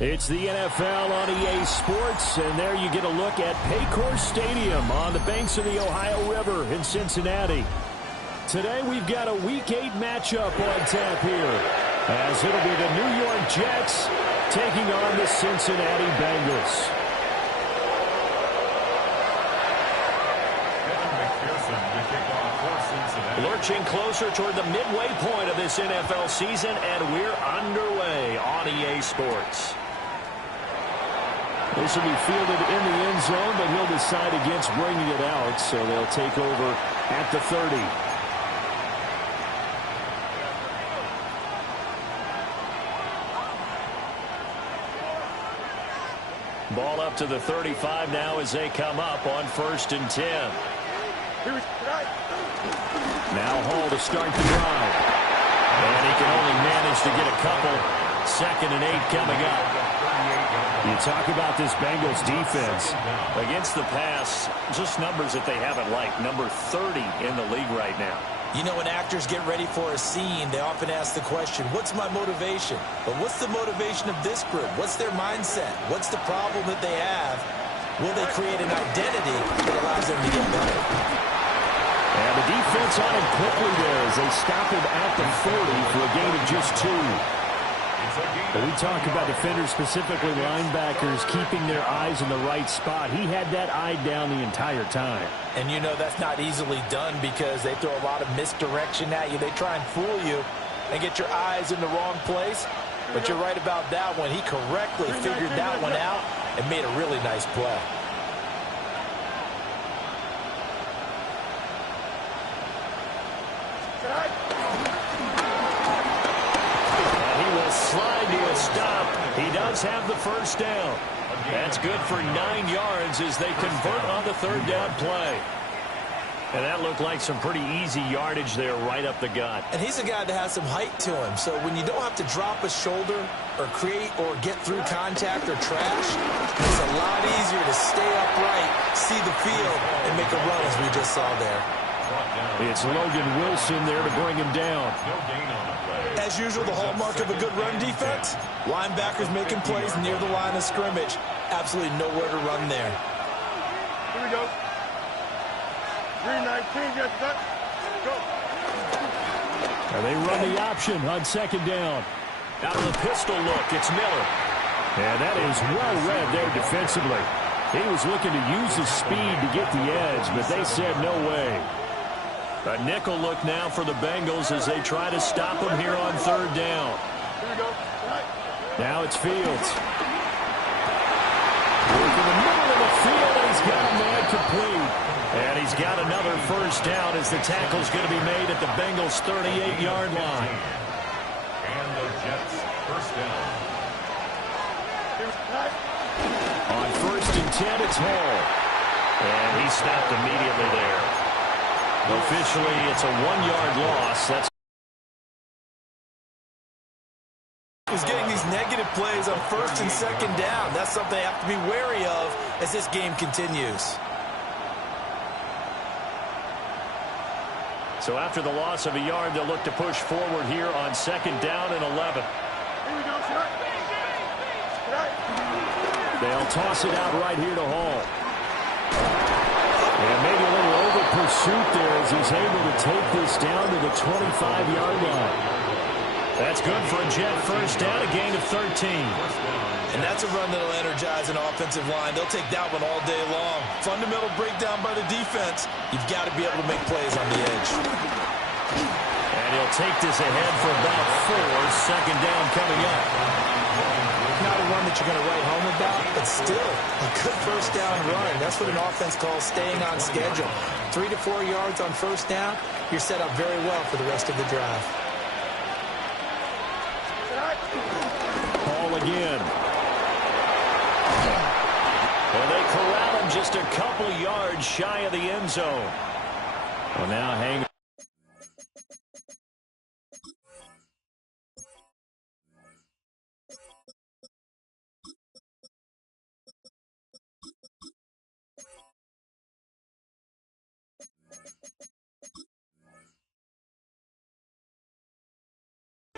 It's the NFL on EA Sports, and there you get a look at Paycor Stadium on the banks of the Ohio River in Cincinnati. Today we've got a Week 8 matchup on tap here, as it'll be the New York Jets taking on the Cincinnati Bengals. Lurching closer toward the midway point of this NFL season, and we're underway on EA Sports. This will be fielded in the end zone, but he'll decide against bringing it out, so they'll take over at the 30. Ball up to the 35 now as they come up on 1st and 10. Now Hall to start the drive. And he can only manage to get a couple. 2nd and 8 coming up. You talk about this Bengals defense. Against the pass, just numbers that they haven't liked. Number 30 in the league right now. You know, when actors get ready for a scene, they often ask the question, what's my motivation? But what's the motivation of this group? What's their mindset? What's the problem that they have? Will they create an identity that allows them to get better? And the defense on him quickly there as they stop him at the 40 for a gain of just 2. But we talk about defenders, specifically linebackers, keeping their eyes in the right spot. He had that eye down the entire time. And you know that's not easily done because they throw a lot of misdirection at you. They try and fool you and get your eyes in the wrong place. But you're right about that one. He correctly figured that one out and made a really nice play. Slide to a stop. He does have the first down. That's good for 9 yards as they convert on the 3rd down play. And that looked like some pretty easy yardage there right up the gut. And he's a guy that has some height to him. So when you don't have to drop a shoulder or create or get through contact or trash, it's a lot easier to stay upright, see the field, and make a run as we just saw there. It's Logan Wilson there to bring him down. As usual, the hallmark of a good run defense, linebackers making plays near the line of scrimmage. Absolutely nowhere to run there. Here we go. 319, get set, go. And they run the option on second down. Out of the pistol look, it's Miller. And that is well read there defensively. He was looking to use his speed to get the edge, but they said no way. A nickel look now for the Bengals as they try to stop him here on third down. Here we go. Now it's Fields. Working the middle of the field, and he's got a man complete. And he's got another first down as the tackle's going to be made at the Bengals' 38-yard line. And the Jets first down. On 1st and 10, it's Hall. And he stopped immediately there. Officially, it's a 1-yard loss. That's is getting these negative plays on 1st and 2nd down. That's something they have to be wary of as this game continues. So after the loss of a yard, they'll look to push forward here on 2nd down and 11. Here we go, shot. They'll toss it out right here to Hall. And maybe a little over pursuit there as he's able to take this down to the 25-yard line. That's good for a Jet first down, a gain of 13. And that's a run that'll energize an offensive line. They'll take that one all day long. Fundamental breakdown by the defense. You've got to be able to make plays on the edge. And he'll take this ahead for about 4. 2nd down coming up. Not a run that you're going to write home about, but still a good first down run. That's what an offense calls staying on schedule. 3 to 4 yards on first down, you're set up very well for the rest of the drive. Ball again. And they corral him just a couple yards shy of the end zone. Well, now hang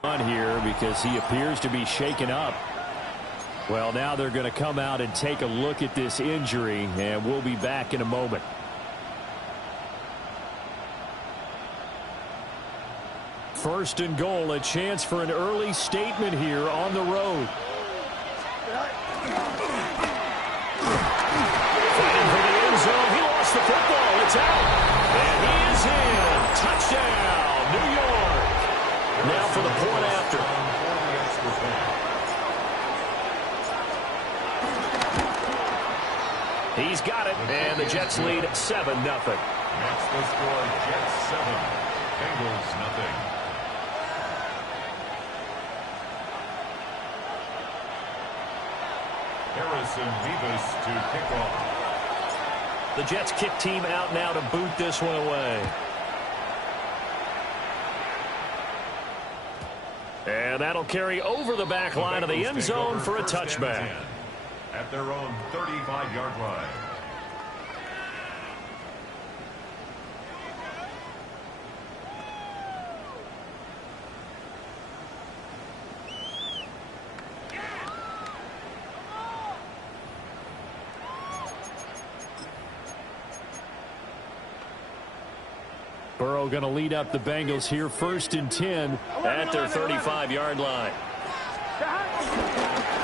on here because he appears to be shaken up. Well, now they're going to come out and take a look at this injury, and we'll be back in a moment. First and goal, a chance for an early statement here on the road. Fighting for the end zone. He lost the football. It's out. And he is in. Touchdown, New York. Now for the point after. He's got it, and the Jets lead at 7-0. That's the score, Jets 7, Bengals nothing. Harrison Vivas to kick off. The Jets kick team out now to boot this one away. And that'll carry over the back line of the end zone for a touchback. At their own 35-yard line. Burrow going to lead up the Bengals here, 1st and 10 at their 35-yard line.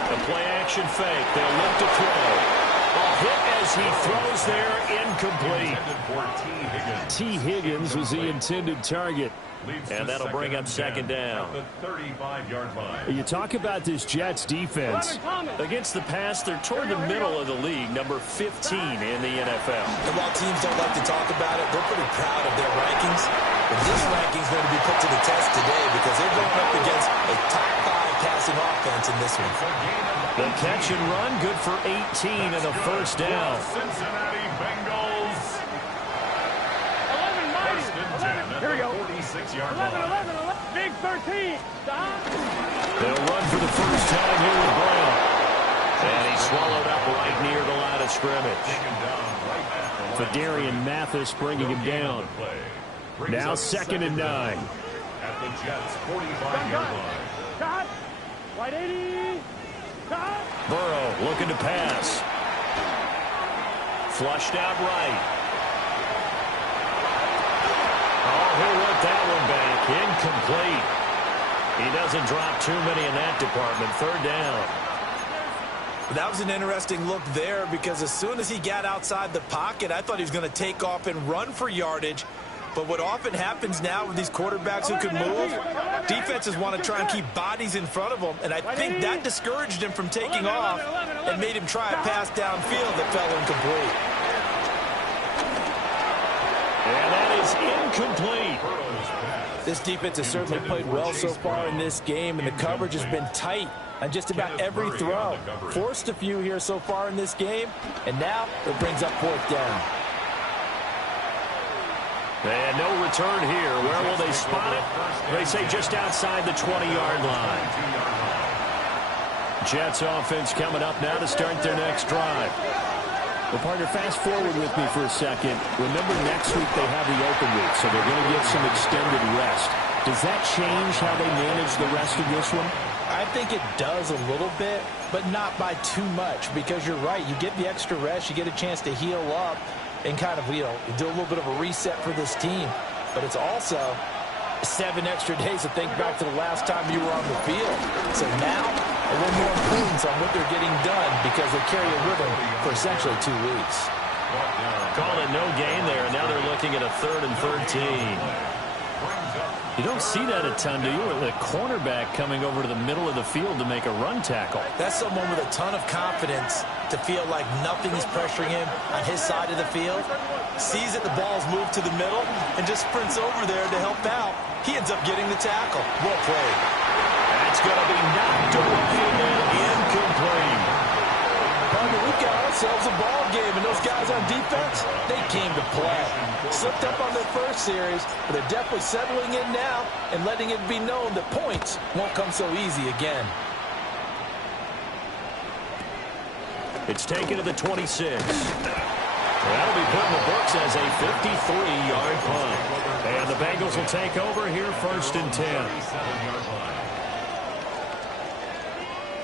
The play-action fake. They'll look to throw. A hit as he throws there, incomplete. T. Higgins was the intended target. And that'll bring up 2nd down. You talk about this Jets defense. Against the pass, they're toward the middle of the league, number 15 in the NFL. And while teams don't like to talk about it, they're pretty proud of their rankings. But this ranking's going to be put to the test today because they're going up against a top 5 passing offense in this one. The catch and run, good for 18 and a first down. Cincinnati Bengals. at Here we the go. 46-yard 11, line. 11, 11. Big 13. Stop. They'll run for the first time here with Brown. And he swallowed up right near the line of scrimmage. Fadarian Mathis bringing him down. Now 2nd and 9. At the Jets' 45-yard line. Cut. White 80. Cut. Burrow looking to pass. Flushed out right. Oh, he'll want that one back. Incomplete. He doesn't drop too many in that department. 3rd down. That was an interesting look there because as soon as he got outside the pocket, I thought he was going to take off and run for yardage. But what often happens now with these quarterbacks who can move, defenses want to try and keep bodies in front of them. And I think that discouraged him from taking off and made him try a pass downfield that fell incomplete. And that is incomplete. This defense has certainly played well so far in this game, and the coverage has been tight on just about every throw. Forced a few here so far in this game, and now it brings up 4th down. And no return here. Where will they spot it? They say just outside the 20-yard line. Jets offense coming up now to start their next drive. Well, partner, fast forward with me for a second. Remember, next week they have the open week, so they're going to get some extended rest. Does that change how they manage the rest of this one? I think it does a little bit, but not by too much, because you're right. You get the extra rest, you get a chance to heal up and kind of, do a little bit of a reset for this team. But it's also 7 extra days to think back to the last time you were on the field. So now, a little more importance on what they're getting done because they carry it with them for essentially 2 weeks. Call it no gain there, and now they're looking at a 3rd and 13. You don't see that a ton, do you? With a cornerback coming over to the middle of the field to make a run tackle. That's someone with a ton of confidence to feel like nothing is pressuring him on his side of the field. Sees that the ball's moved to the middle and just sprints over there to help out. He ends up getting the tackle. Well played. That's going to be knocked away and incomplete. Partner, we've got ourselves a ball game, and those guys on defense, they came to play. Slipped up on their first series, but they're definitely settling in now and letting it be known that points won't come so easy again. It's taken to the 26. That'll be put in the books as a 53-yard punt. And the Bengals will take over here 1st and 10.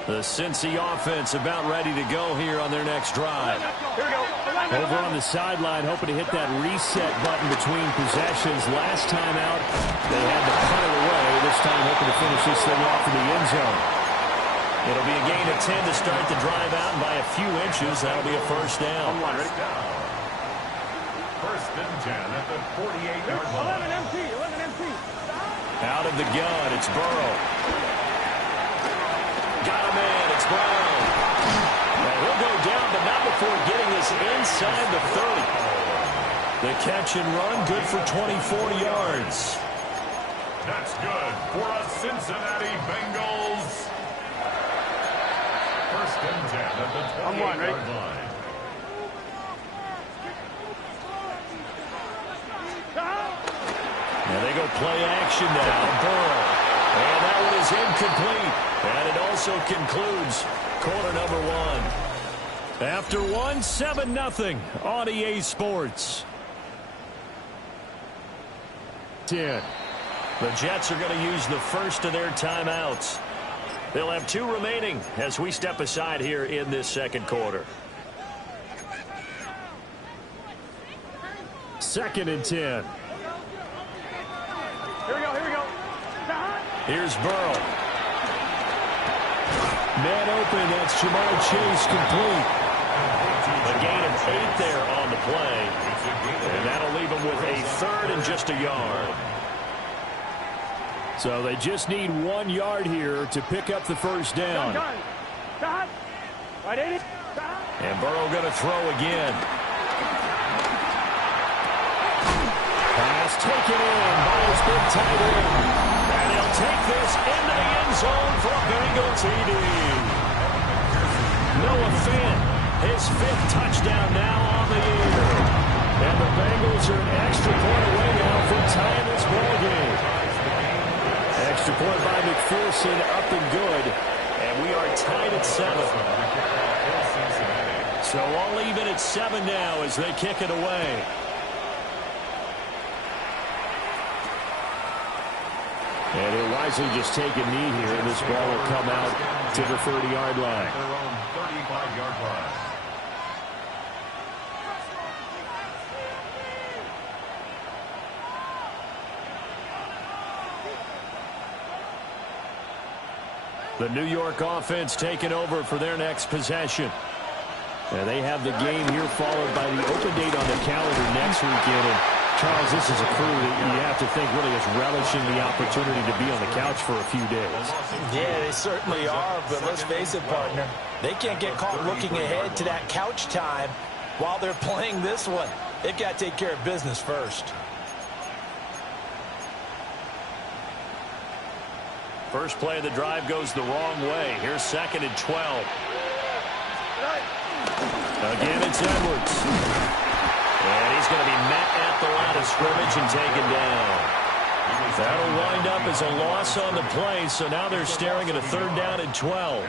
The Cincy offense about ready to go here on their next drive. Here we go. Over on the sideline, hoping to hit that reset button between possessions. Last time out, they had to punt it away. This time, hoping to finish this thing off in the end zone. It'll be a gain of 10 to start the drive out, and by a few inches, that'll be a 1st down. 1st and 10 at the 48-yard line. 11 MT. 11 MT. Out of the gun, it's Burrow. Got him in, it's Brown. Now he'll go down, but not before getting this inside the 30. The catch and run, good for 24 yards. That's good for a Cincinnati Bengals. 1st and 10 at the 28-yard line. Now they go play action now. Burrow. And that one is incomplete. And it also concludes quarter number 1. After 1, 7-0 on EA Sports. 10. The Jets are going to use the first of their timeouts. They'll have 2 remaining as we step aside here in this 2nd quarter. 2nd and 10. Here we go. Here we go. Here's Burrow. Man open, that's Jamar Chase complete. A gain of 8 there on the play. And that'll leave him with a 3rd and just a yard. So they just need 1 yard here to pick up the 1st down. And Burrow going to throw again. Pass taken in by his big tight end. And he'll take this into the end zone for a Bengal TD. Noah Fant, his 5th touchdown now on the year. And the Bengals are an extra point away now from time. McPherson up and good. And we are tied at 7. So all even at 7 now as they kick it away. And he'll wisely just take a knee here, and this ball will come out to the 30-yard line. Their own 35-yard line. The New York offense taking over for their next possession. And they have the game here followed by the open date on the calendar next weekend. And Charles, this is a crew that you have to think really is relishing the opportunity to be on the couch for a few days. Yeah, they certainly are, but let's face it, partner. They can't get caught looking ahead to that couch time while they're playing this one. They've got to take care of business first. First play of the drive goes the wrong way. Here's 2nd and 12. Again, it's Edwards. And he's going to be met at the line of scrimmage and taken down. That'll wind up as a loss on the play, so now they're staring at a 3rd down and 12.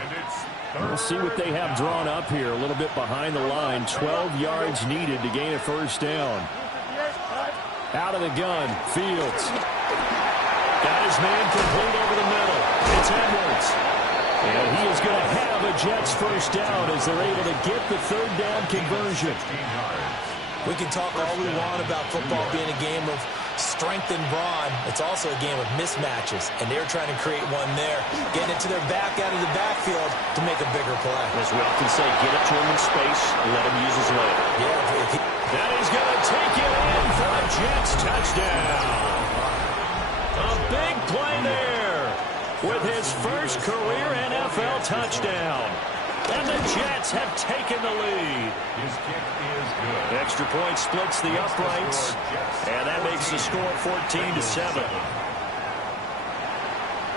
We'll see what they have drawn up here. A little bit behind the line. 12 yards needed to gain a 1st down. Out of the gun, Fields. Got his man complete over the middle. It's Edwards. And he is going to have a Jets 1st down as they're able to get the 3rd down conversion. We can talk all we want about football being a game of strength and brawn. It's also a game of mismatches, and they're trying to create one there, getting it to their back out of the backfield to make a bigger play. As we often say, get it to him in space and let him use his leg. Yeah, that he's going to take it in for a Jets touchdown. A big play there with his first career NFL touchdown. And the Jets have taken the lead. His kick is good. Extra point splits the uprights, and that makes the score 14-7.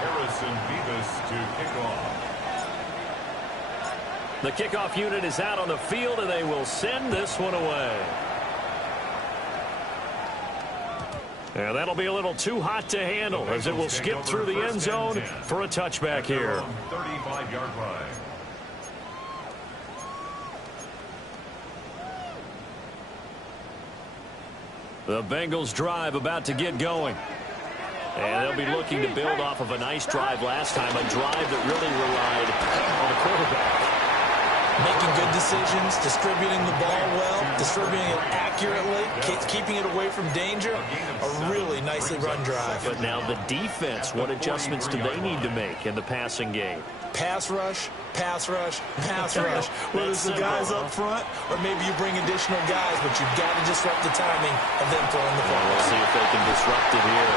Harrison Beavis to kick off. The kickoff unit is out on the field, and they will send this one away. And that'll be a little too hot to handle as it will skip through the end zone for a touchback here. 35-yard line. The Bengals drive about to get going. And they'll be looking to build off of a nice drive last time, a drive that really relied on the quarterback. Making good decisions, distributing the ball well, distributing it accurately, keeping it away from danger. A really nicely run drive. But now the defense, what adjustments do they need to make in the passing game? Pass rush, pass rush, pass rush. Whether it's the guys up front or maybe you bring additional guys, but you've got to disrupt the timing of them throwing the ball. We'll see if they can disrupt it here.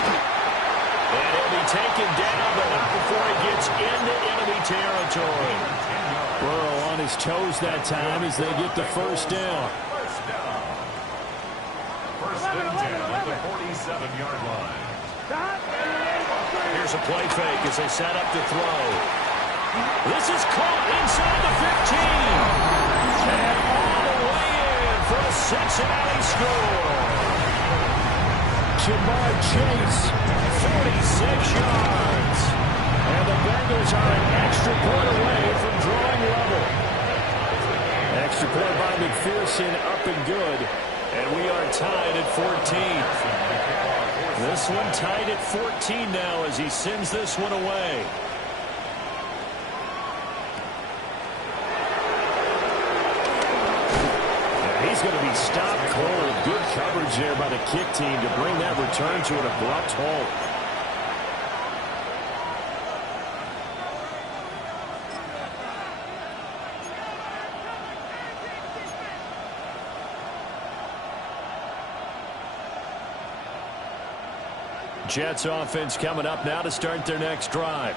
And he'll be taken down, but not before he gets into enemy territory. Burrow on his toes that time as they get the 1st down. First and 10 at the 47-yard line. Here's a play fake as they set up to throw. This is caught inside the 15. And all the way in for a Cincinnati score. Jamar Chase, 46 yards. And the Bengals are an extra point away from drawing level. Extra point by McPherson, up and good. And we are tied at 14. This one tied at 14 now as he sends this one away. He's going to be stopped cold. Good coverage there by the kick team to bring that return to an abrupt halt. Jets offense coming up now to start their next drive.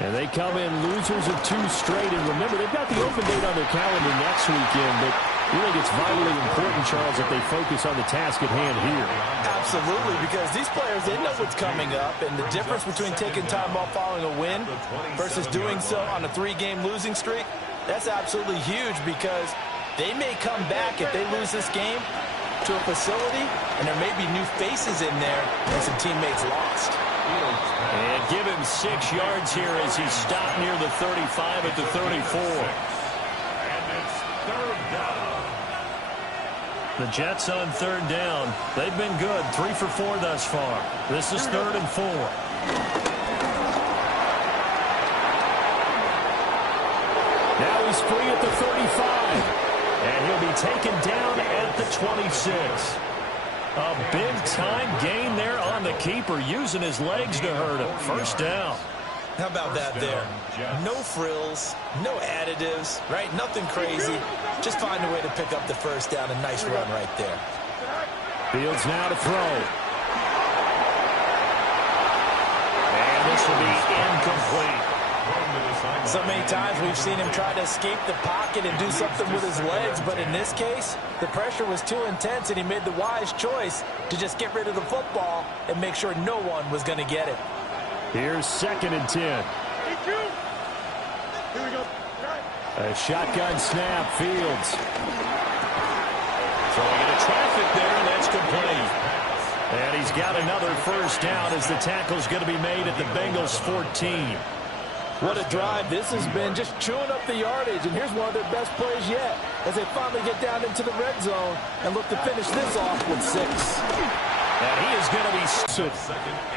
And they come in losers of 2 straight. And remember, they've got the open date on their calendar next weekend, but I think it's vitally important, Charles, that they focus on the task at hand here. Absolutely, because these players, they know what's coming up, and the difference between taking time off following a win versus doing so on a 3-game losing streak, that's absolutely huge because they may come back if they lose this game to a facility, and there may be new faces in there and some teammates lost. And give him 6 yards here as he stopped near the 35 at the 34. And it's third down. The Jets on third down. They've been good. 3 for 4 thus far. This is 3rd and 4. Now he's free at the 35. And he'll be taken down at the 26. A big-time gain there on the keeper, using his legs to hurt him. First down. How about that there? No frills, no additives, right? Nothing crazy. Just find a way to pick up the first down. A nice run right there. Fields now to throw. And this will be incomplete. So many times we've seen him try to escape the pocket and do something with his legs, but in this case, the pressure was too intense and he made the wise choice to just get rid of the football and make sure no one was going to get it. Here's 2nd and 10. Here we go. A shotgun snap, Fields. Throwing into traffic there, and that's complete. And he's got another first down as the tackle's going to be made at the Bengals 14. What a drive this has been, just chewing up the yardage. And here's one of their best plays yet as they finally get down into the red zone and look to finish this off with 6. And he is going to be 2nd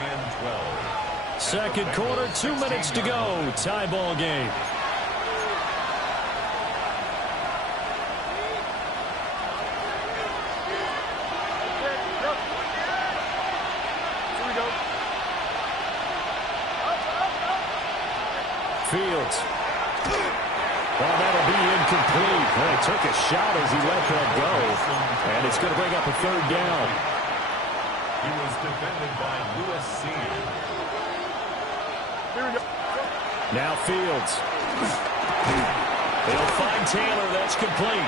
and 12. Second quarter, 2 minutes to go. Tie ball game. Fields. Well, that'll be incomplete. Well, he took a shot as he let that go. And it's going to bring up a 3rd down. He was defended by USC. Now Fields. They'll find Taylor. That's complete.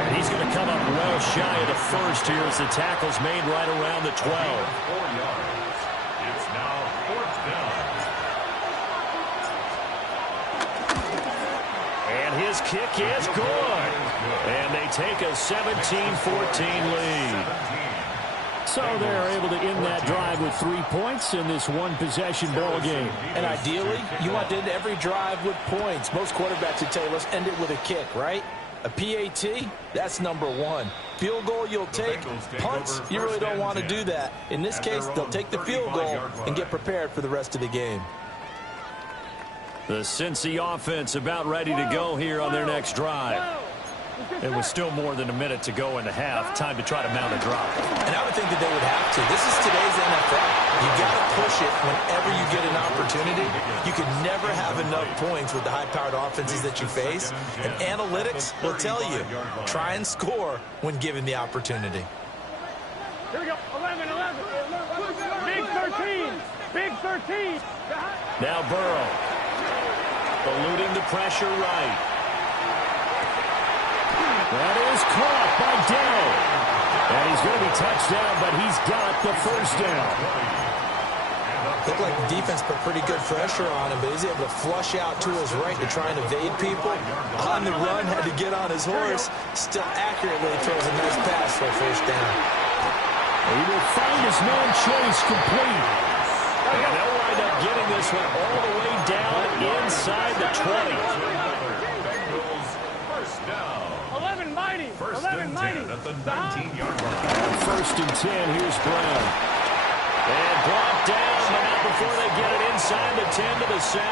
And he's going to come up well shy of the first here as the tackle's made right around the 12. 4 yards. It's now 4th down. And his kick is good. And they take a 17-14 lead. So they're able to end that drive with 3 points in this one-possession ball game. And ideally, you want to end every drive with points. Most quarterbacks would tell you, let's end it with a kick, right? A PAT, that's number 1. Field goal you'll take. Punts, you really don't want to do that. In this case, they'll take the field goal and get prepared for the rest of the game. The Cincy offense about ready to go here on their next drive. It was still more than a minute to go in the half. Time to try to mount a drive. And I would think that they would have to. This is today's NFL. You got to push it whenever you get an opportunity. You can never have enough points with the high-powered offenses that you face. And analytics will tell you, try and score when given the opportunity. Here we go. 11. Big 13. Big 13. Now Burrow. Eluding the pressure right. That is caught by Dell. And he's going to be touched down, but he's got the first down. Looked like the defense put pretty good pressure on him, but he's able to flush out to his right to try and evade people. On the run, had to get on his horse. Still accurately throws a nice pass for a first down. He will find his man Chase complete. And they'll wind up getting this one all the way down inside the 20. Bengals first down. 11 mighty. First 11 and mighty. 10 at the 19-yard line. First and 10, here's Brown. And brought down, but not before they get it inside the 10 to the 7.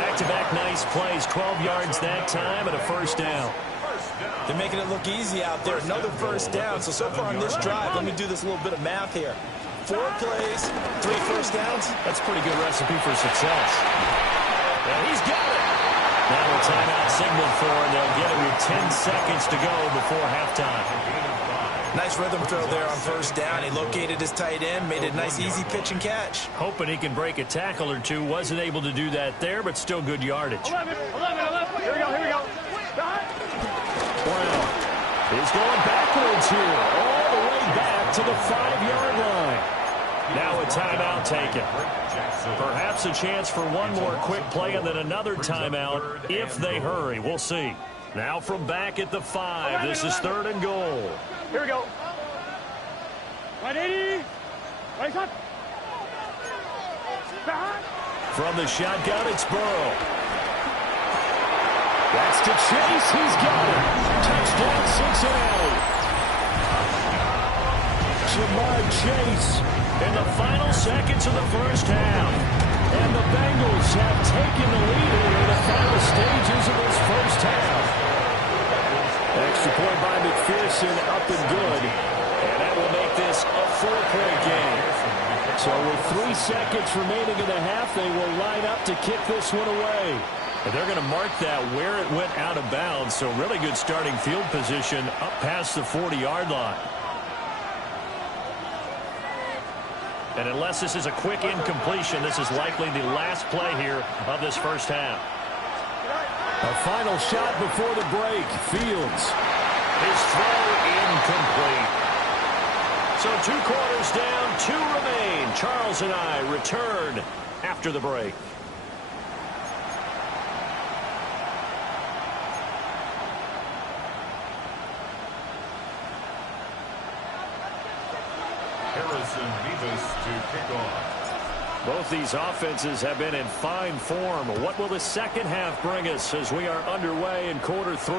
Back-to-back nice plays, 12 yards that time and a first down. They're making it look easy out there. Another first down. So far on this drive, let me do this little bit of math here. 4 plays, 3 first downs. That's a pretty good recipe for success. And he's got it. Now a timeout signal for, and they'll get it with 10 seconds to go before halftime. Nice rhythm throw there on first down. He located his tight end, made it a nice easy pitch and catch. Hoping he can break a tackle or two. Wasn't able to do that there, but still good yardage. 11. Here we go. Brown is going backwards here, all the way back to the 5-yard line. Now a timeout taken. Perhaps a chance for one more quick play and then another timeout if they hurry. We'll see. Now from back at the 5, this is 3rd and goal. Here we go. 180. Right up. From the shotgun, it's Burrow. That's to Chase. He's got it. Touchdown, Cincinnati. Jamar Chase in the final seconds of the first half. And the Bengals have taken the lead here in the final stages of this first half. Extra point by McPherson, up and good. And that will make this a 4-point game. So with 3 seconds remaining in the half, they will line up to kick this one away. And they're going to mark that where it went out of bounds. So really good starting field position up past the 40-yard line. And unless this is a quick incompletion, this is likely the last play here of this first half. A final shot before the break. Fields. His throw incomplete. So 2 quarters down, 2 remain. Charles and I return after the break. To kick off. Both these offenses have been in fine form. What will the second half bring us as we are underway in quarter 3?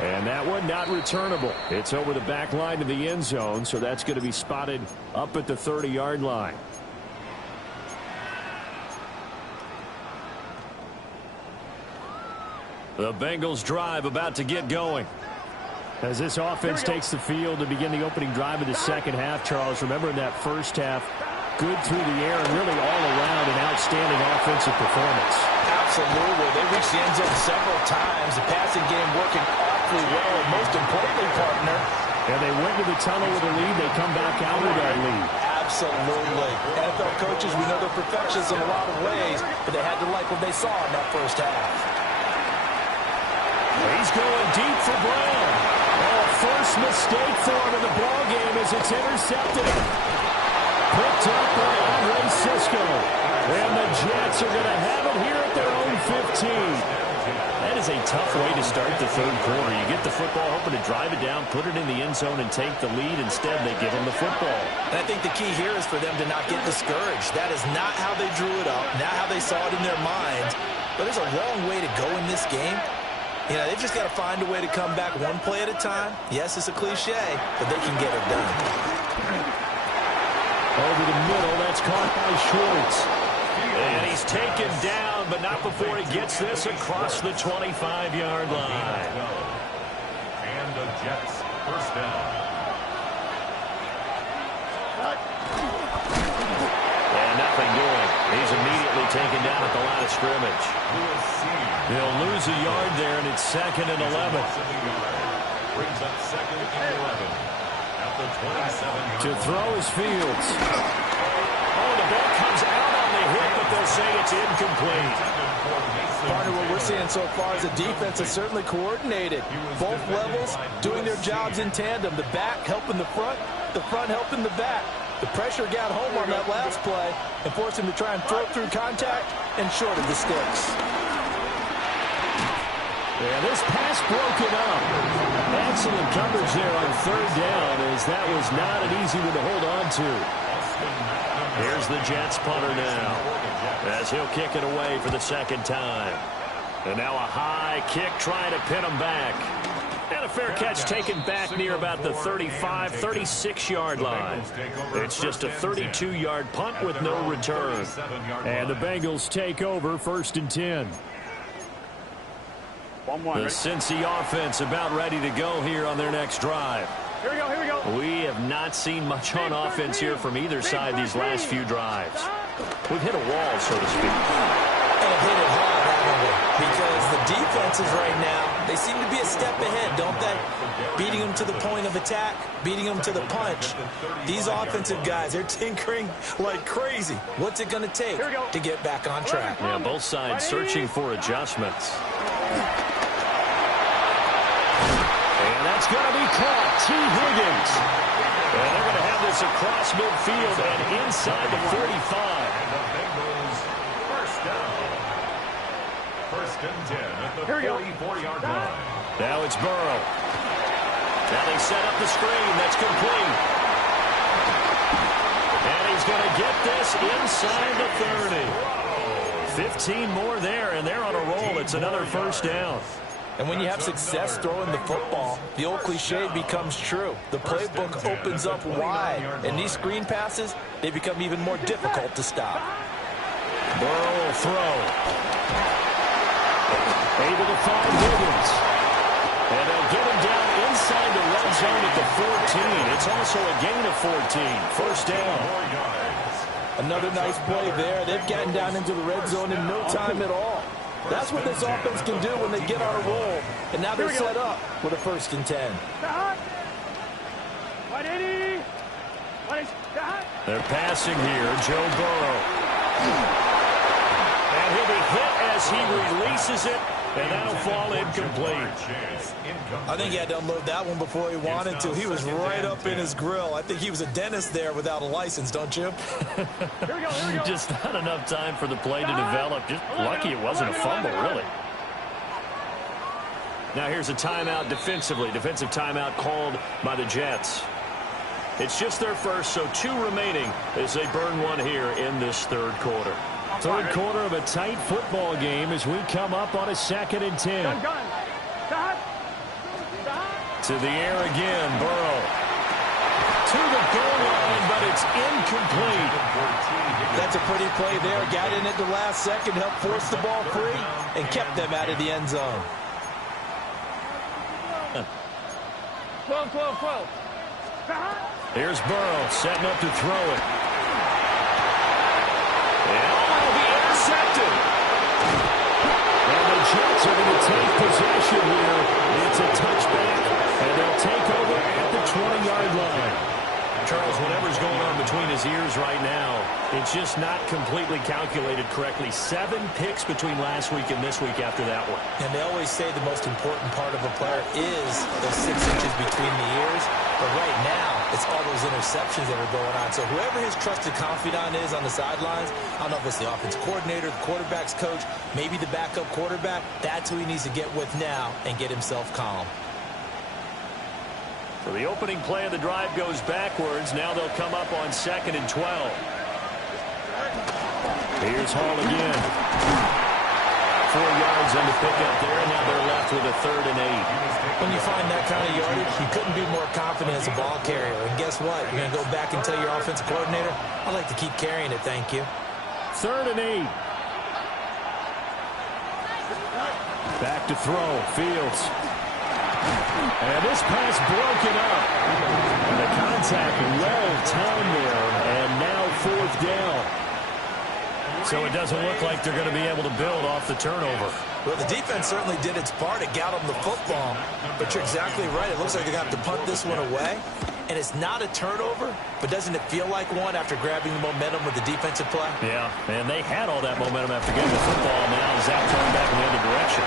And that one not returnable. It's over the back line of the end zone, so that's going to be spotted up at the 30-yard line. The Bengals drive about to get going. As this offense takes the field to begin the opening drive of the second half, Charles, remember in that first half, good through the air and really all around an outstanding offensive performance. Absolutely. They reached the end zone several times. The passing game working awfully well. And most importantly, partner. And they went to the tunnel with a lead. They come back out with that lead. Absolutely. NFL coaches, we know they're perfectionists in a lot of ways, but they had to like what they saw in that first half. He's going deep for Brown. Oh, first mistake for him in the ball game as it's intercepted. Picked up by Andre Cisco. And the Jets are going to have it here at their own 15. That is a tough way to start the third quarter. You get the football, hoping to drive it down, put it in the end zone, and take the lead. Instead, they give them the football. And I think the key here is for them to not get discouraged. That is not how they drew it up, not how they saw it in their minds. But there's a long way to go in this game. You know, they've just got to find a way to come back one play at a time. Yes, it's a cliche, but they can get it done. Over the middle, that's caught by Schwartz. And he's taken down, but not before he gets this across the 25-yard line. And the Jets first down. And nothing doing. He's immediately taken down at the line of scrimmage. They'll lose a yard there, and it's 2nd and 11. Brings up 2nd and 11 at the 27. To throw is Fields. Oh, the ball comes out on the hit, but they'll say it's incomplete. Partner, what we're seeing so far is the defense is certainly coordinated. Both levels doing their jobs in tandem. The back helping the front helping the back. The pressure got home on that last play and forced him to try and throw through contact and short of the sticks. Yeah, this pass broken up. Excellent coverage there on 3rd down, as that was not an easy one to hold on to. Here's the Jets punter now, as he'll kick it away for the 2nd time. And now a high kick trying to pin him back. And a fair catch taken back near about the 35, 36-yard line. It's just a 32-yard punt with no return. And the Bengals take over 1st and 10. The Cincy offense about ready to go here on their next drive. Here we go, here we go. We have not seen much on offense here from either side these last few drives. We've hit a wall, so to speak. And hit it hard, haven't we? Because the defenses right now, they seem to be a step ahead, don't they? Beating them to the point of attack, beating them to the punch. These offensive guys, they're tinkering like crazy. What's it going to take to get back on track? Yeah, both sides searching for adjustments. And that's going to be caught. T. Higgins. And they're going to have this across midfield and inside the 45. And the Bengals first down. 1st and 10 at the 44-yard line. Now it's Burrow. Now they set up the screen. That's complete. And he he's going to get this inside the 30. 15 more there, and they're on a roll. It's another first down. And when you have success throwing the football, the old cliche becomes true. The playbook opens up wide, and these screen passes, they become even more difficult to stop. Burrow will throw. Able to find Higgins. And they'll get him down inside the red zone at the 14. It's also a gain of 14. First down. Another nice play there. They've gotten down into the red zone in no time at all. That's what this offense can do when they get on a roll. And now they're set up with a 1st and 10. They're passing here. Joe Burrow. And he'll be hit as he releases it. And that'll fall incomplete. I think he had to unload that one before he wanted to. He was right up in his grill. I think he was a dentist there without a license, don't you? Just not enough time for the play to develop. Just lucky it wasn't a fumble, really. Now here's a timeout defensively. Defensive timeout called by the Jets. It's just their first, so 2 remaining as they burn one here in this 3rd quarter. 3rd quarter of a tight football game as we come up on a 2nd and 10. To the air again, Burrow. To the goal line, but it's incomplete. That's a pretty play there. Got in at the last second, helped force the ball free, and kept them out of the end zone. 12. Here's Burrow setting up to throw it. And it'll be intercepted. And the Jets are going to take possession here. It's a touchback, and they'll take over at the 20-yard line. Charles, whatever's going on between his ears right now, it's just not completely calculated correctly. 7 picks between last week and this week after that one. And they always say the most important part of a player is those 6 inches between the ears. But right now, it's all those interceptions that are going on. So whoever his trusted confidant is on the sidelines, I don't know if it's the offensive coordinator, the quarterback's coach, maybe the backup quarterback, that's who he needs to get with now and get himself calm. So the opening play of the drive goes backwards. Now they'll come up on 2nd and 12. Here's Hall again. 4 yards on the pickup there, and now they're left with a 3rd and 8. When you find that kind of yardage, you couldn't be more confident as a ball carrier. And guess what? You're going to go back and tell your offensive coordinator, I'd like to keep carrying it, thank you. 3rd and 8. Back to throw. Fields. And this pass broken up. And the contact well timed there. And now 4th down. So it doesn't look like they're going to be able to build off the turnover. Well, the defense certainly did its part. It got them the football. But you're exactly right. It looks like they're going to have to punt this one away. And it's not a turnover, but doesn't it feel like one after grabbing the momentum with the defensive play? Yeah, and they had all that momentum after getting the football. Now Zach turned back in the other direction.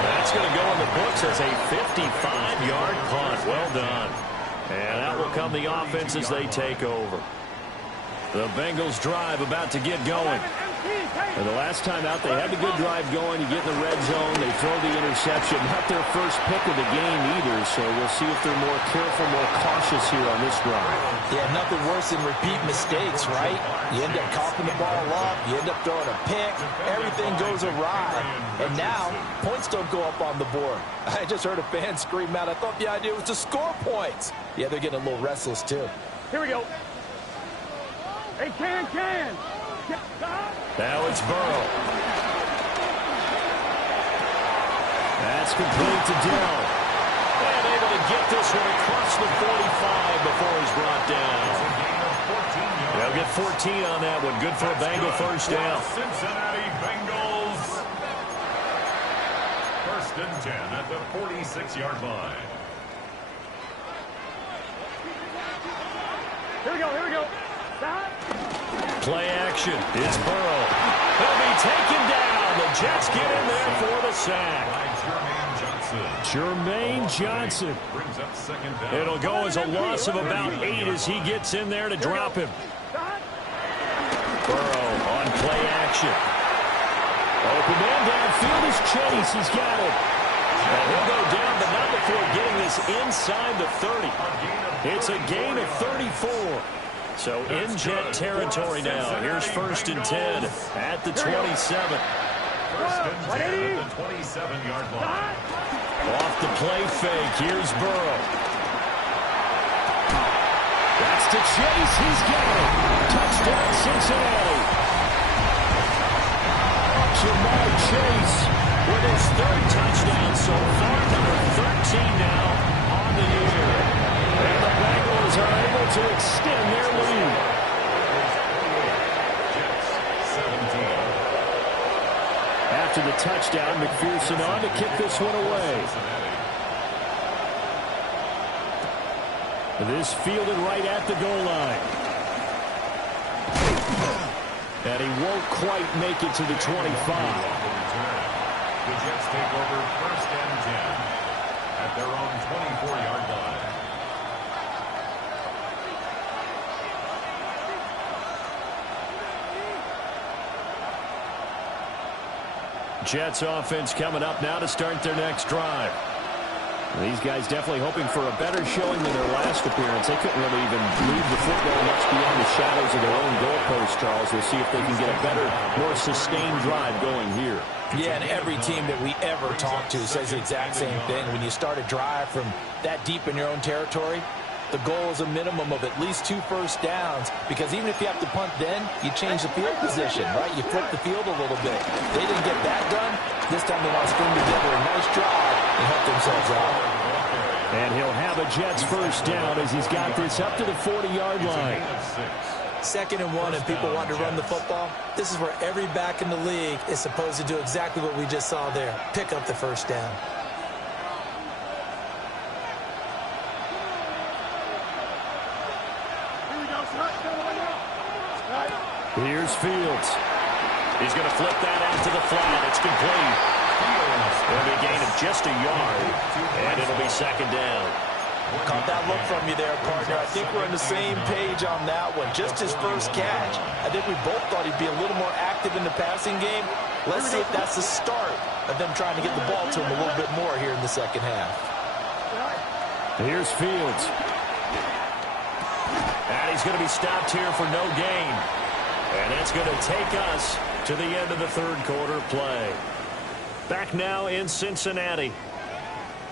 That's going to go in the books as a 55-yard punt. Well done. And out will come the offense as they take over. The Bengals drive about to get going. And the last time out, they had the good drive going. You get in the red zone. They throw the interception. Not their first pick of the game either, so we'll see if they're more careful, more cautious here on this drive. Yeah, nothing worse than repeat mistakes, right? You end up coughing the ball up. You end up throwing a pick. Everything goes awry. And now, points don't go up on the board. I just heard a fan scream out. I thought the idea was to score points. Yeah, they're getting a little restless, too. Here we go. Hey, can. Now it's Burrow. That's complete to Dell. And able to get this one across the 45 before he's brought down. They'll get 14 on that one. Good for a Bengal first down. Cincinnati Bengals. 1st and 10 at the 46-yard line. Here we go. Play action. It's Burrow. He'll be taken down. The Jets get in there for the sack. Jermaine Johnson. Brings up 2nd down. It'll go as a loss of about 8 as he gets in there to drop him. Burrow on play action. Open man downfield is Chase. He's got it. And he'll go down, but not before getting this inside the 30. It's a gain of 34. So in Jet territory now. Here's 1st and 10 at the 27. 1st and 10 at the 27-yard line. Off the play fake. Here's Burrow. That's to Chase. He's got it. Touchdown, Cincinnati. Jamar Chase with his 3rd touchdown so far. Number 13 now on the year. And the Bengals are able to extend their lead. Jets 17. After the touchdown, McPherson on to kick this one away. This fielded right at the goal line. And he won't quite make it to the 25. The Jets take over 1st and 10 at their own 24-yard line. Jets offense coming up now to start their next drive. These guys definitely hoping for a better showing than their last appearance. They couldn't really even leave the football much beyond the shadows of their own goalpost, Charles. We'll see if they can get a better, more sustained drive going here. Yeah, and every team that we ever talk to says the exact same thing. When you start a drive from that deep in your own territory, the goal is a minimum of at least 2 first downs, because even if you have to punt then, you change the field position, right? You flip the field a little bit. They didn't get that done. This time they want to string together a nice drive and help themselves out. And he'll have a Jets first down as he's got this up to the 40-yard line. 2nd and 1 and people want to run the football. This is where every back in the league is supposed to do exactly what we just saw there. Pick up the first down. Here's Fields. He's going to flip that out to the flat. It's complete. It'll be a gain of just a yard, and it'll be 2nd down. Caught that look from you there, partner. I think we're on the same page on that one. Just his first catch. I think we both thought he'd be a little more active in the passing game. Let's see if that's the start of them trying to get the ball to him a little bit more here in the 2nd half. Here's Fields. And he's going to be stopped here for no gain. And that's going to take us to the end of the 3rd quarter play. Back now in Cincinnati.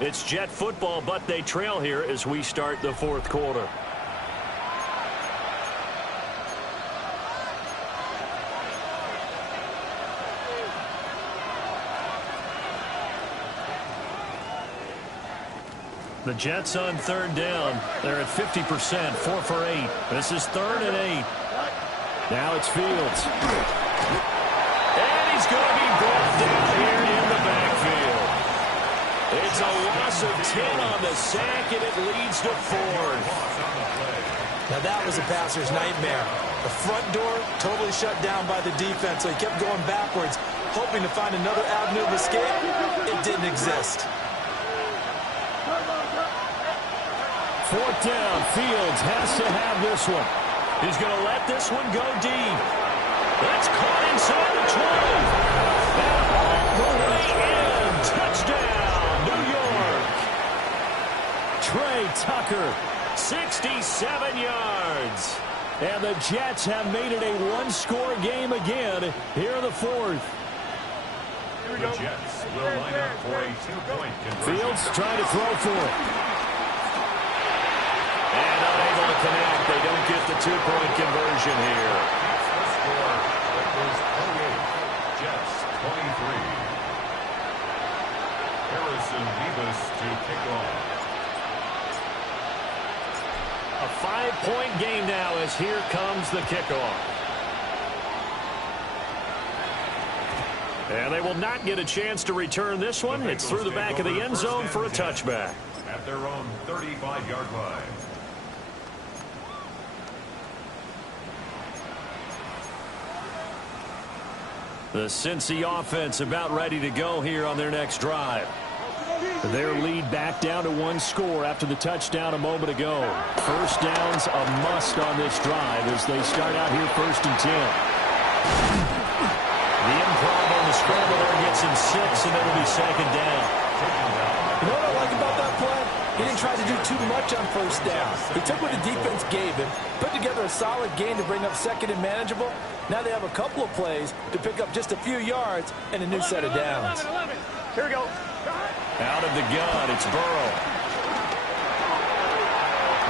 It's Jet football, but they trail here as we start the 4th quarter. The Jets on 3rd down. They're at 50%, 4 for 8. This is 3rd and 8. Now it's Fields. And he's going to be brought down here in the backfield. It's a loss of 10 on the sack, and it leads to 4th. Now that was a passer's nightmare. The front door totally shut down by the defense, so he kept going backwards, hoping to find another avenue of escape. It didn't exist. 4th down. Fields has to have this one. He's going to let this one go deep. That's caught inside the 20. And all the way in. Touchdown, New York. Trey Tucker, 67 yards. And the Jets have made it a one-score game again here in the 4th. The Jets will line up for a 2-point conversion. Fields trying to throw for it. And unable to connect. They don't get the 2-point conversion here. That's the score. Bengals 28, Jets 23. Harrison Davis to kick off. A 5-point game now as here comes the kickoff. And they will not get a chance to return this one. It's through the back of the end zone for a touchback. At their own 35-yard line. The Cincy offense about ready to go here on their next drive. Their lead back down to 1 score after the touchdown a moment ago. First down's a must on this drive as they start out here 1st and 10. The improv on the scramble there gets him 6, and it'll be 2nd down. You know what I like about that play? He didn't try to do too much on first down. He took what the defense gave him, put together a solid gain to bring up second and manageable. Now they have a couple of plays to pick up just a few yards and a new set of downs. 11. Here we go. Out of the gun, it's Burrow.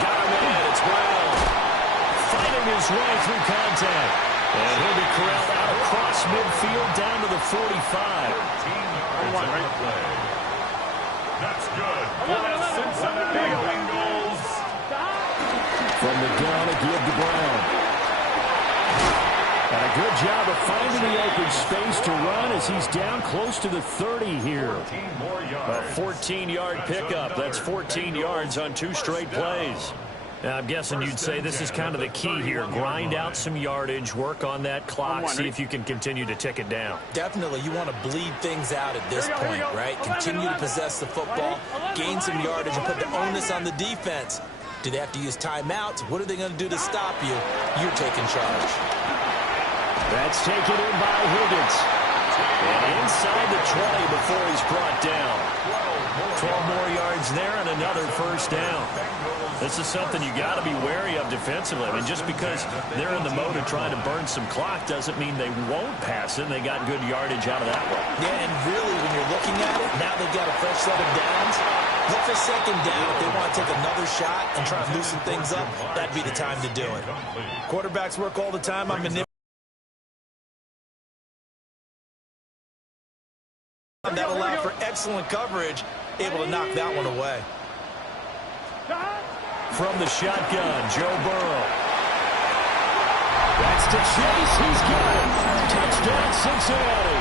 Got him in, it's Brown. Fighting his way through contact. And he'll be corralled out across midfield down to the 45. 13 yards on the play. That's good. For the Cincinnati Bengals. From the gun, a give to Brown. And a good job of finding the open space to run as he's down close to the 30 here. 14 more A yards. 14-yard pickup. That's 14 yards on 2 straight plays. Now, I'm guessing you'd say this is kind of the key here. Grind out some yardage, work on that clock, see if you can continue to tick it down. Definitely, you want to bleed things out at this point, right? Continue to possess the football, gain some yardage, and put the onus on the defense. Do they have to use timeouts? What are they going to do to stop you? You're taking charge. That's taken in by Higgins. And inside the 20 before he's brought down. 12 more yards there and another first down. This is something you got to be wary of defensively. I mean, just because they're in the mode of trying to burn some clock doesn't mean they won't pass it. And they got good yardage out of that one. Yeah, and really, when you're looking at it, now they've got a fresh set of downs. Look for second down. If they want to take another shot and try to loosen things up, that'd be the time to do it. Quarterbacks work all the time on manipulating. That allowed for excellent coverage, able to knock that one away. From the shotgun, Joe Burrow. That's to Chase. He's got it. Touchdown, Cincinnati.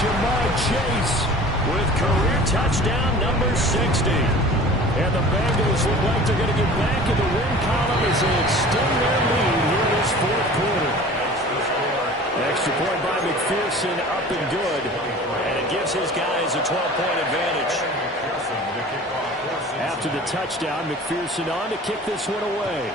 Jamar Chase with career touchdown number 60. And the Bengals look like they're going to get back in the win column as they extend their lead here in this fourth quarter. Extra point by McPherson, up and good. And it gives his guys a 12-point advantage. After the touchdown, McPherson on to kick this one away.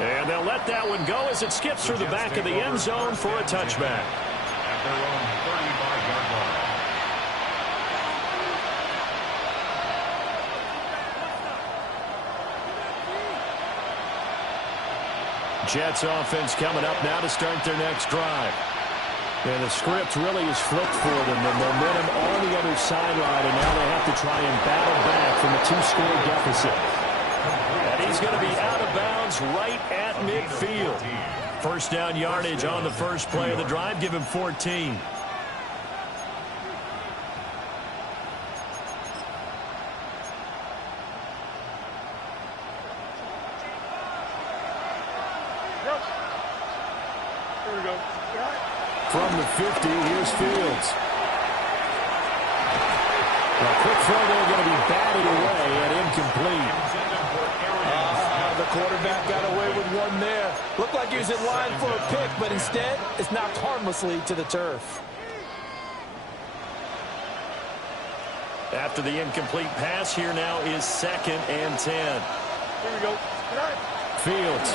And they'll let that one go as it skips through the back of the end zone for a touchback. At their own 35-yard line. Jets offense coming up now to start their next drive. And the script really is flipped for them. The momentum on the other sideline, and now they have to try and battle back from a 2-score deficit. And he's going to be out of bounds right at midfield. First down yardage on the first play of the drive. Give him 14. Here we go. From the 50, here's Fields. A quick throw there going to be batted away and incomplete. The quarterback got away with one there. Looked like he was in line for a pick, but instead, it's knocked harmlessly to the turf. After the incomplete pass, here now is 2nd and 10. Here we go. Fields.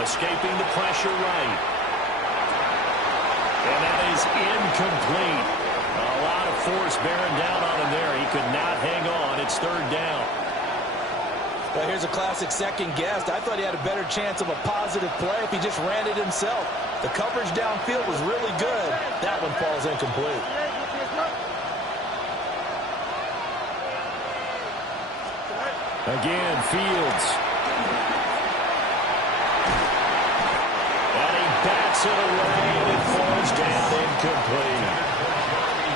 Escaping the pressure right. And that is incomplete. A lot of force bearing down on him there. He could not hang on. It's 3rd down. Well, here's a classic second guess. I thought he had a better chance of a positive play if he just ran it himself. The coverage downfield was really good. That one falls incomplete. Again, Fields. And he bats it away, and it falls down incomplete.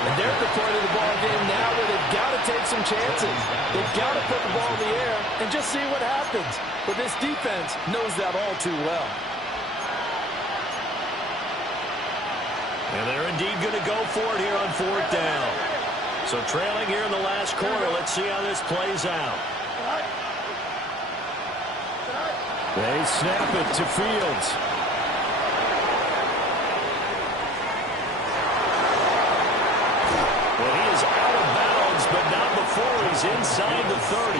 And they're at the point of the ball game now where they've got to take some chances. They've got to put the ball in the air and just see what happens. But this defense knows that all too well. And they're indeed going to go for it here on 4th down. So trailing here in the last quarter, let's see how this plays out. They snap it to Fields. Well, he is out of bounds, but not before he's inside the 30.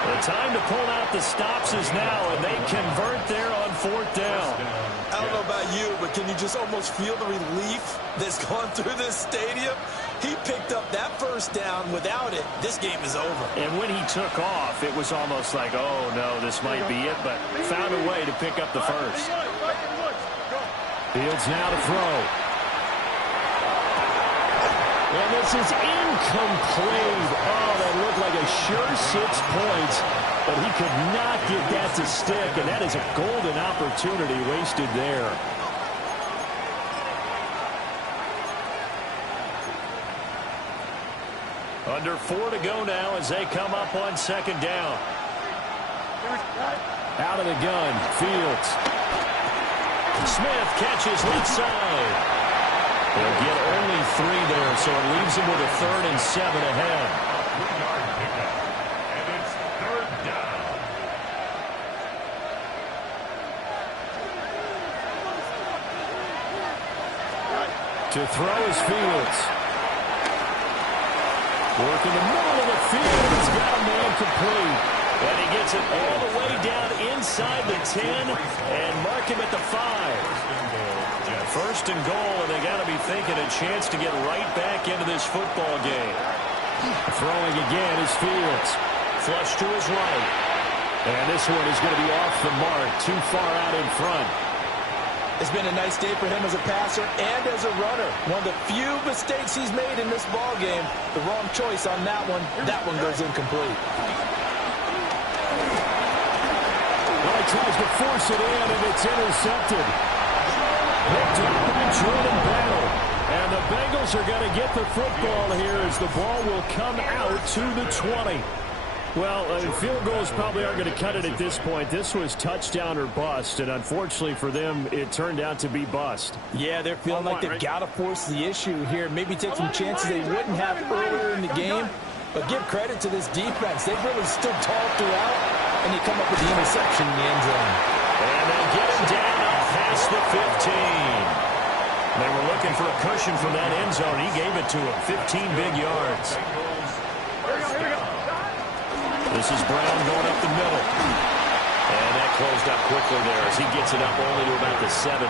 The time to pull out the stops is now, and they convert there on 4th down. I don't know about you, but can you just almost feel the relief that's gone through this stadium? He picked up that first down. Without it, this game is over. And when he took off, it was almost like, oh, no, this might be it, but found a way to pick up the first. Fields now to throw. And this is incomplete. Oh, that looked like a sure 6 points, but he could not get that to stick, and that is a golden opportunity wasted there. Under 4 to go now as they come up on 2nd down. Out of the gun, Fields. Smith catches left side. They'll get only 3 there, so it leaves them with a 3rd and 7 ahead. And it's 3rd down. To throw is Fields. Work in the middle of the field. He's got a man complete. And he gets it all the way down inside the 10 and mark him at the 5. 1st and goal, and they got to be thinking a chance to get right back into this football game. Throwing again is Fields. Flush to his right. And this one is going to be off the mark, too far out in front. It's been a nice day for him as a passer and as a runner. One of the few mistakes he's made in this ball game. The wrong choice on that one. That one goes incomplete. Well, he tries to force it in, and it's intercepted. Picked up by Jordan Battle. And the Bengals are going to get the football here as the ball will come out to the 20. Well, field goals probably aren't going to cut it at this point. This was touchdown or bust, and unfortunately for them, it turned out to be bust. Yeah, they're feeling like they've got to force the issue here. Maybe take some chances they wouldn't have earlier in the game. But give credit to this defense. They've really stood tall throughout, and they come up with the interception in the end zone. And they get him down up past the 15. They were looking for a cushion from that end zone. He gave it to him, 15 big yards. This is Brown going up the middle. And that closed up quickly there as he gets it up only to about the 17.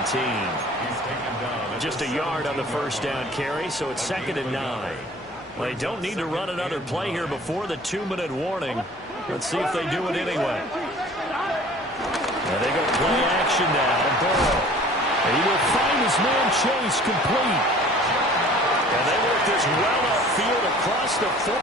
Just a yard on the 1st down carry, so it's 2nd and 9. They don't need to run another play here before the 2-minute warning. Let's see if they do it anyway. And they go play action now. Burrow. And he will find his man Chase complete. And they work this well upfield across the 4.